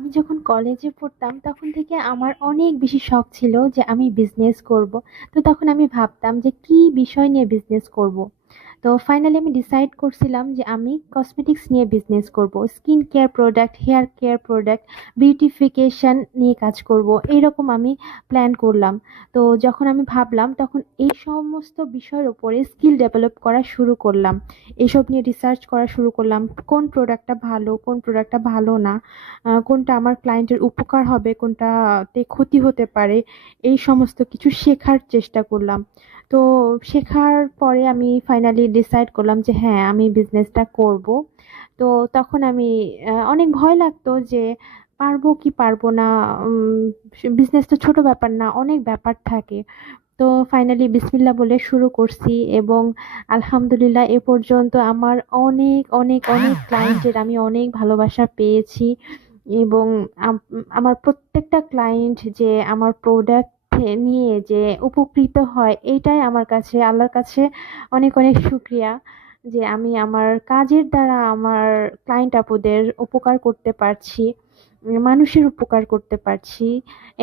আমি যখন কলেজে পড়তাম তখন থেকে আমার অনেক বেশি শখ ছিল যে আমি বিজনেস করব। তো তখন আমি ভাবতাম যে কি বিষয় নিয়ে বিজনেস করব। তো ফাইনালি আমি ডিসাইড করছিলাম যে আমি কসমেটিক্স নিয়ে বিজনেস করব, skin care product, hair care product, beautification নিয়ে কাজ করব, এইরকম আমি প্ল্যান করলাম। তো যখন আমি ভাবলাম তখন এই সমস্ত বিষয়ের উপরে স্কিল ডেভেলপ করা শুরু করলাম, এসব নিয়ে রিসার্চ করা শুরু করলাম, কোন প্রোডাক্টটা ভালো কোন প্রোডাক্টটা ভালো না, কোনটা আমার ক্লায়েন্টের উপকার হবে কোনটাতে ক্ষতি হতে পারে, এই সমস্ত কিছু শেখার চেষ্টা করলাম। তো শেখার পরে আমি ফাইনালি ডিসাইড করলাম যে হ্যাঁ আমি বিজনেসটা করব। তো তখন আমি অনেক ভয় লাগতো যে পারবো কি পারবো না। বিজনেস তো ছোট ব্যাপার না, অনেক ব্যাপার থাকে। তো ফাইনালি বিসমিল্লাহ বলে শুরু করছি এবং আলহামদুলিল্লাহ এ পর্যন্ত আমার অনেক অনেক অনেক ক্লায়েন্টের আমি অনেক ভালোবাসা পেয়েছি। এবং আমার প্রত্যেকটা ক্লায়েন্ট যে আমার প্রোডাক্ট নিয়ে যে উপকৃত হয়, এটাই আমার কাছে আল্লাহর কাছে অনেক অনেক শুক্রিয়া যে আমি আমার কাজের দ্বারা আমার ক্লায়েন্ট আপুদের উপকার করতে পারছি, মানুষের উপকার করতে পারছি।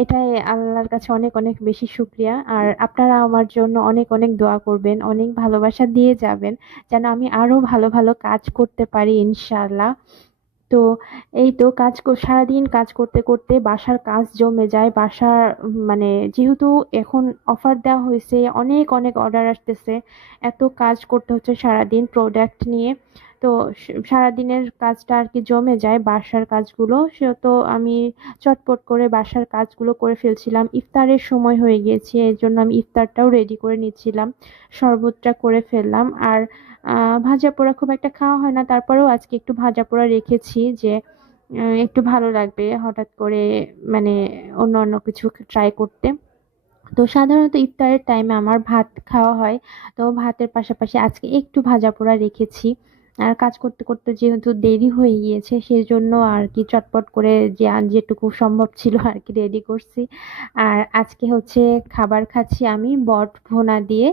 এটাই আল্লাহর কাছে অনেক অনেক বেশি শুক্রিয়া। আর আপনারা আমার জন্য অনেক অনেক দোয়া করবেন, অনেক ভালোবাসা দিয়ে যাবেন যেন আমি আরো ভালো ভালো কাজ করতে পারি ইনশাআল্লাহ। তো এই তো সারাদিন কাজ করতে করতে বাসার কাজ জমে যায়। বাসার মানে যেহেতু এখন অফার দেওয়া হয়েছে, অনেক অনেক অর্ডার আসতেছে, এত কাজ করতে হচ্ছে সারাদিন প্রোডাক্ট নিয়ে। তো সারাদিনের কাজটা আর কি জমে যায় বাসার কাজগুলো, সে তো আমি চটপট করে বাসার কাজগুলো করে ফেলছিলাম। ইফতারের সময় হয়ে গিয়েছে, এর জন্য আমি ইফতারটাও রেডি করে নিচ্ছিলাম, শরবতটা করে ফেললাম। আর ভাজা পোড়া খুব একটা খাওয়া হয় না, তারপরেও আজকে একটু ভাজা পোড়া রেখেছি যে একটু ভালো লাগবে হঠাৎ করে, মানে অন্য অন্য কিছু ট্রাই করতে। তো সাধারণত ইফতারের টাইমে আমার ভাত খাওয়া হয়। তো ভাতের পাশাপাশি আজকে একটু ভাজা পোড়া রেখেছি। আর কাজ করতে করতে যেহেতু দেরি হয়ে গিয়েছে সেই জন্য আর কি চটপট করে যে যেটুকু সম্ভব ছিল আর কি রেডি করছি। আর আজকে হচ্ছে খাবার খাচ্ছি আমি বট ভুনা দিয়ে।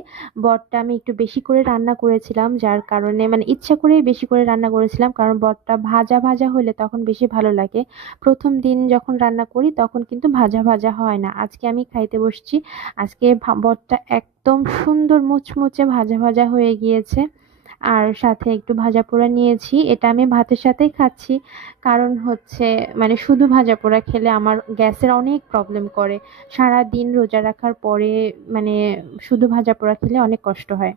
বটটা আমি একটু বেশি করে রান্না করেছিলাম, যার কারণে মানে ইচ্ছা করেই বেশি করে রান্না করেছিলাম, কারণ বটটা ভাজা ভাজা হলে তখন বেশি ভালো লাগে। প্রথম দিন যখন রান্না করি তখন কিন্তু ভাজা ভাজা হয় না। আজকে আমি খাইতে বসছি, আজকে বটটা একদম সুন্দর মুচমুচে ভাজা ভাজা হয়ে গিয়েছে। আর সাথে একটু ভাজা পোড়া নিয়েছি, এটা আমি ভাতের সাথেই খাচ্ছি। কারণ হচ্ছে মানে শুধু ভাজা পোড়া খেলে আমার গ্যাসের অনেক প্রবলেম করে। সারা দিন রোজা রাখার পরে মানে শুধু ভাজা পোড়া খেলে অনেক কষ্ট হয়।